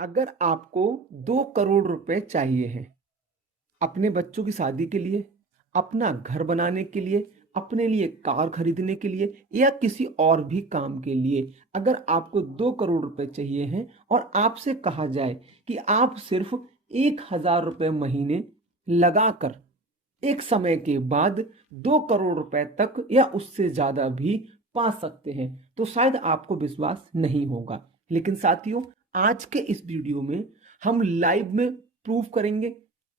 अगर आपको 2 करोड़ रुपए चाहिए हैं अपने बच्चों की शादी के लिए, अपना घर बनाने के लिए, अपने लिए कार खरीदने के लिए या किसी और भी काम के लिए, अगर आपको 2 करोड़ रुपए चाहिए हैं और आपसे कहा जाए कि आप सिर्फ 1,000 रुपए महीने लगाकर एक समय के बाद 2 करोड़ रुपए तक या उससे ज्यादा भी पा सकते हैं, तो शायद आपको विश्वास नहीं होगा। लेकिन साथियों, आज के इस वीडियो में हम लाइव में प्रूव करेंगे,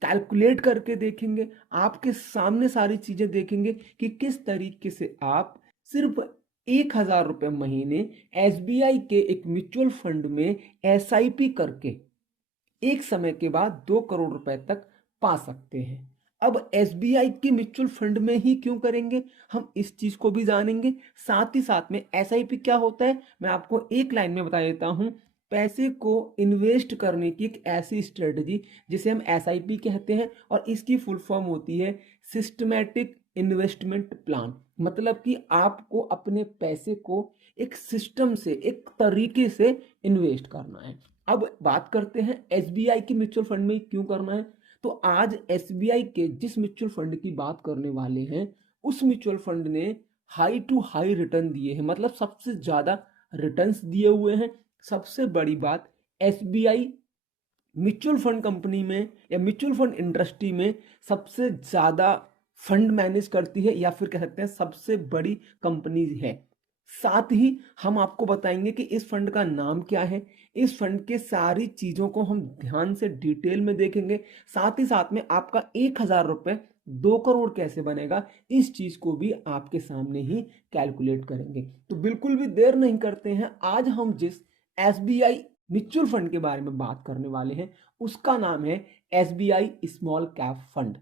कैलकुलेट करके देखेंगे, आपके सामने सारी चीजें देखेंगे कि किस तरीके से आप सिर्फ 1,000 रुपए महीने एसबीआई के एक म्यूचुअल फंड में एसआईपी करके एक समय के बाद 2 करोड़ रुपए तक पा सकते हैं। अब एसबीआई के म्यूचुअल फंड में ही क्यों करेंगे, हम इस चीज को भी जानेंगे। साथ ही साथ में एसआईपी क्या होता है मैं आपको एक लाइन में बता देता हूं। पैसे को इन्वेस्ट करने की एक ऐसी स्ट्रेटजी जिसे हम एसआईपी कहते हैं, और इसकी फुल फॉर्म होती है सिस्टमैटिक इन्वेस्टमेंट प्लान। मतलब कि आपको अपने पैसे को एक सिस्टम से, एक तरीके से इन्वेस्ट करना है। अब बात करते हैं एसबीआई के म्यूचुअल फंड में क्यों करना है। तो आज एसबीआई के जिस म्यूचुअल फंड की बात करने वाले हैं, उस म्यूचुअल फंड ने हाई टू हाई रिटर्न दिए हैं, मतलब सबसे ज्यादा रिटर्न्स दिए हुए हैं। सबसे बड़ी बात, एसबीआई म्यूचुअल फंड कंपनी में या म्यूचुअल फंड इंडस्ट्री में सबसे ज्यादा फंड मैनेज करती है, या फिर कह सकते हैं सबसे बड़ी कंपनी है। साथ ही हम आपको बताएंगे कि इस फंड का नाम क्या है, इस फंड के सारी चीजों को हम ध्यान से डिटेल में देखेंगे। साथ ही साथ में आपका 1,000 रुपए 2 करोड़ कैसे बनेगा, इस चीज को भी आपके सामने ही कैलकुलेट करेंगे। तो बिल्कुल भी देर नहीं करते हैं, आज हम जिस एसबीआई म्यूचुअल फंड के बारे में बात करने वाले हैं उसका नाम है एसबीआई स्मॉल कैप फंड।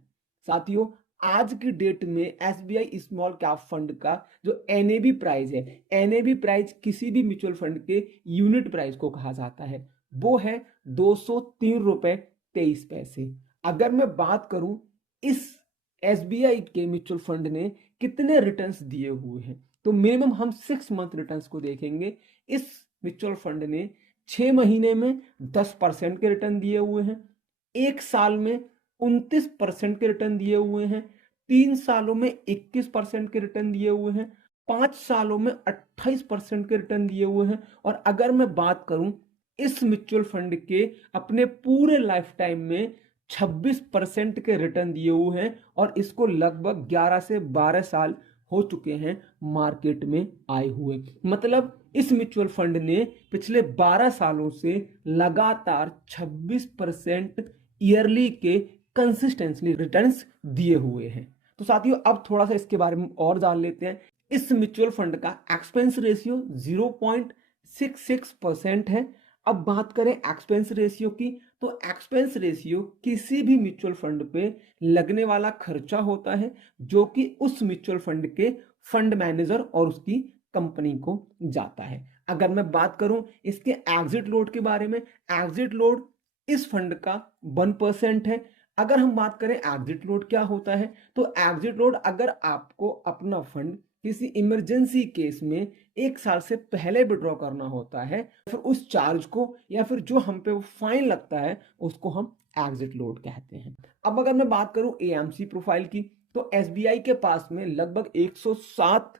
साथियों, आज की डेट में एसबीआई स्मॉल कैप फंड का जो एनएबी प्राइस है, एनएबी प्राइस किसी भी म्यूचुअल फंड के यूनिट प्राइस को कहा जाता है, वो है 203 रुपए 23 पैसे। अगर मैं बात करूं इस एसबीआई के म्यूचुअल फंड ने कितने रिटर्न्स दिए हुए हैं, तो मिनिमम हम 6 मंथ रिटर्न्स को देखेंगे। इस म्यूचुअल फंड ने 6 महीने में 10% के रिटर्न दिए हुए हैं, एक साल में 29% के रिटर्न दिए हुए हैं, 3 सालों में 21% के रिटर्न दिए हुए हैं, 5 सालों में 28% के रिटर्न दिए हुए हैं। और अगर मैं बात करूं इस म्यूचुअल फंड के अपने पूरे लाइफ टाइम में 26% के रिटर्न दिए हुए हैं, और इसको लगभग 11 से 12 साल हो चुके हैं मार्केट में आए हुए। मतलब इस म्यूचुअल फंड ने पिछले 12 सालों से लगातार 26% ईयरली के कंसिस्टेंटली रिटर्न्स दिए हुए हैं। तो साथियों, अब थोड़ा सा इसके बारे में और जान लेते हैं। इस म्यूचुअल फंड का एक्सपेंस रेशियो 0.66% है। अब बात करें एक्सपेंस रेशियो की, तो एक्सपेंस रेशियो किसी भी म्यूचुअल फंड पे लगने वाला खर्चा होता है जो कि उस म्यूचुअल फंड के फंड मैनेजर और उसकी कंपनी को जाता है। अगर मैं बात करूं इसके एग्जिट लोड के बारे में, एग्जिट लोड इस फंड का 1% है। अगर हम बात करें एग्जिट लोड क्या होता है, तो एग्जिट लोड अगर आपको अपना फंड किसी इमरजेंसी केस में 1 साल से पहले विड्रॉ करना होता है, फिर उस चार्ज को या फिर जो हम पे वो फाइन लगता है उसको हम एग्जिट लोड कहते हैं। अब अगर मैं बात करूं एएमसी प्रोफाइल की, तो एसबीआई के पास में लगभग 107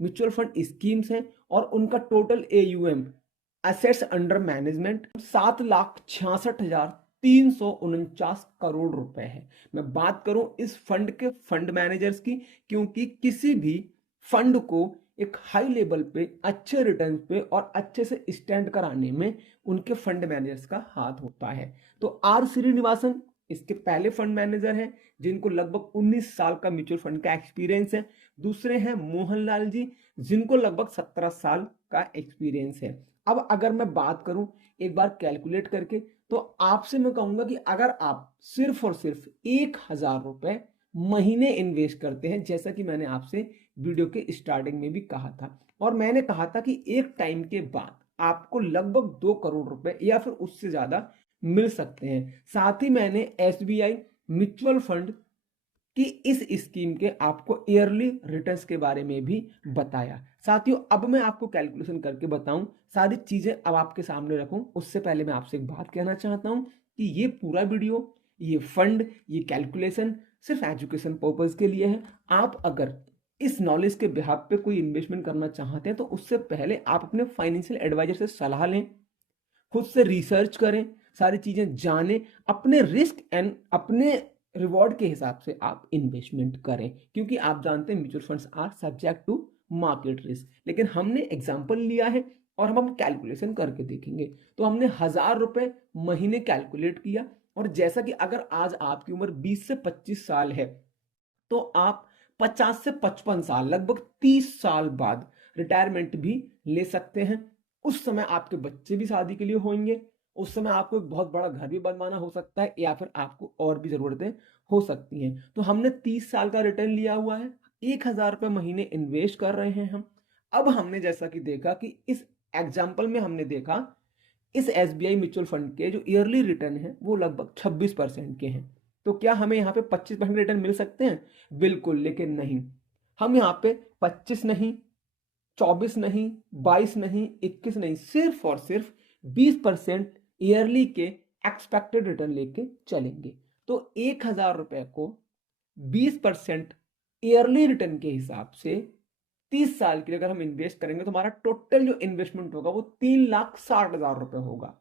म्यूचुअल फंड स्कीम्स हैं, और उनका total AUM, assets under management, 7,66,349 crore रुपए है। मैं बात करूं इस फंड के फंड मैनेजर्स की, क्योंकि किसी भी फंड को एक हाई लेवल पे अच्छे रिटर्न पे और अच्छे से स्टैंड कराने में उनके फंड मैनेजर्स का हाथ होता है। तो आर श्रीनिवासन इसके पहले फंड मैनेजर हैं, जिनको लगभग 19 साल का म्यूचुअल फंड का एक्सपीरियंस है। दूसरे हैं मोहनलाल जी, जिनको लगभग 17 साल का एक्सपीरियंस है। अब अगर मैं बात करूं एक बार कैलकुलेट करके, तो आपसे मैं कहूंगा कि अगर आप सिर्फ और सिर्फ 1,000 रुपए महीने इन्वेस्ट करते हैं, जैसा कि मैंने आपसे वीडियो के स्टार्टिंग में भी कहा था, और मैंने कहा था कि एक टाइम के बाद आपको लगभग 2 करोड़ रुपए या फिर उससे ज्यादा मिल सकते हैं। साथ ही मैंने एसबीआई म्यूचुअल फंड कि इस स्कीम के आपको ईयरली रिटर्न्स के बारे में भी बताया। साथियों, अब मैं आपको कैलकुलेशन करके बताऊं, सारी चीजें अब आपके सामने रखूं, उससे पहले मैं आपसे एक बात कहना चाहता हूं कि ये पूरा वीडियो, ये फंड, ये कैलकुलेशन सिर्फ एजुकेशन पर्पज के लिए है। आप अगर इस नॉलेज के बिहाफ पे कोई इन्वेस्टमेंट करना चाहते हैं तो उससे पहले आप अपने फाइनेंशियल एडवाइजर से सलाह लें, खुद से रिसर्च करें, सारी चीजें जानें, अपने रिस्क एंड अपने रिवॉर्ड के हिसाब से आप इन्वेस्टमेंट करें, क्योंकि आप जानते हैं mutual funds are subject to market risk. लेकिन हमने एग्जांपल लिया है और हम कैलकुलेशन करके देखेंगे। तो हमने 1,000 रुपए महीने कैलकुलेट किया, और जैसा कि अगर आज आपकी उम्र 20 से 25 साल है तो आप 50 से 55 साल, लगभग 30 साल बाद रिटायरमेंट भी ले सकते हैं। उस समय आपके बच्चे भी शादी के लिए होंगे, उस समय आपको एक बहुत बड़ा घर भी बनवाना हो सकता है, या फिर आपको और भी जरूरतें हो सकती हैं। तो हमने 30 साल का रिटर्न लिया हुआ है, 1,000 रुपए महीने इन्वेस्ट कर रहे हैं हम। अब हमने जैसा कि देखा कि इस एग्जाम्पल में हमने देखा इस एसबीआई म्यूचुअल फंड के जो ईयरली रिटर्न है वो लगभग 26% के हैं। तो क्या हमें यहाँ पे 25% रिटर्न मिल सकते हैं? बिल्कुल, लेकिन नहीं। हम यहाँ पे 25 नहीं, 24 नहीं, 22 नहीं, 21 नहीं, सिर्फ और सिर्फ 20% ईयरली के एक्सपेक्टेड रिटर्न लेके चलेंगे। तो 1,000 रुपए को 20% ईयरली रिटर्न के हिसाब से 30 साल के लिए अगर हम इन्वेस्ट करेंगे तो हमारा टोटल जो इन्वेस्टमेंट होगा वो 3,60,000 रुपए होगा।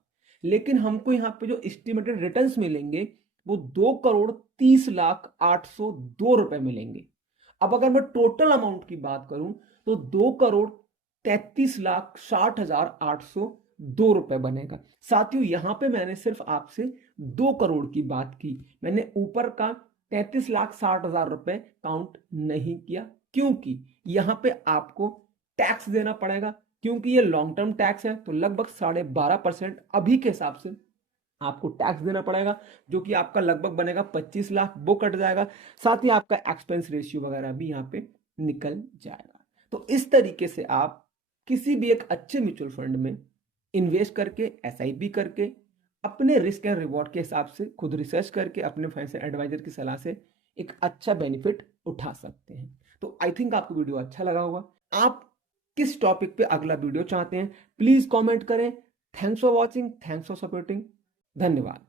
लेकिन हमको यहाँ पे जो एस्टिमेटेड रिटर्न्स मिलेंगे वो 2,30,08,02 रुपए मिलेंगे। अब अगर मैं टोटल अमाउंट की बात करूं तो 2,33,60,802 रुपए बनेगा। साथियों, यहां पे मैंने सिर्फ आपसे 2 करोड़ की बात की, मैंने ऊपर का 33,60,000 रुपए काउंट नहीं किया, क्योंकि यहां पे आपको टैक्स देना पड़ेगा, क्योंकि ये लॉन्ग टर्म टैक्स है। तो लगभग 12.5% अभी के हिसाब से आपको टैक्स देना पड़ेगा, जो कि आपका लगभग बनेगा 25 लाख, वो कट जाएगा। साथ ही आपका एक्सपेंस रेशियो वगैरह भी यहाँ पे निकल जाएगा। तो इस तरीके से आप किसी भी एक अच्छे म्यूचुअल फंड में इन्वेस्ट करके, एसआईपी करके, अपने रिस्क एंड रिवॉर्ड के हिसाब से खुद रिसर्च करके अपने फाइनेंशियल एडवाइजर की सलाह से एक अच्छा बेनिफिट उठा सकते हैं। तो आई थिंक आपको वीडियो अच्छा लगा होगा। आप किस टॉपिक पे अगला वीडियो चाहते हैं प्लीज कमेंट करें। Thanks for watching, thanks for supporting, धन्यवाद।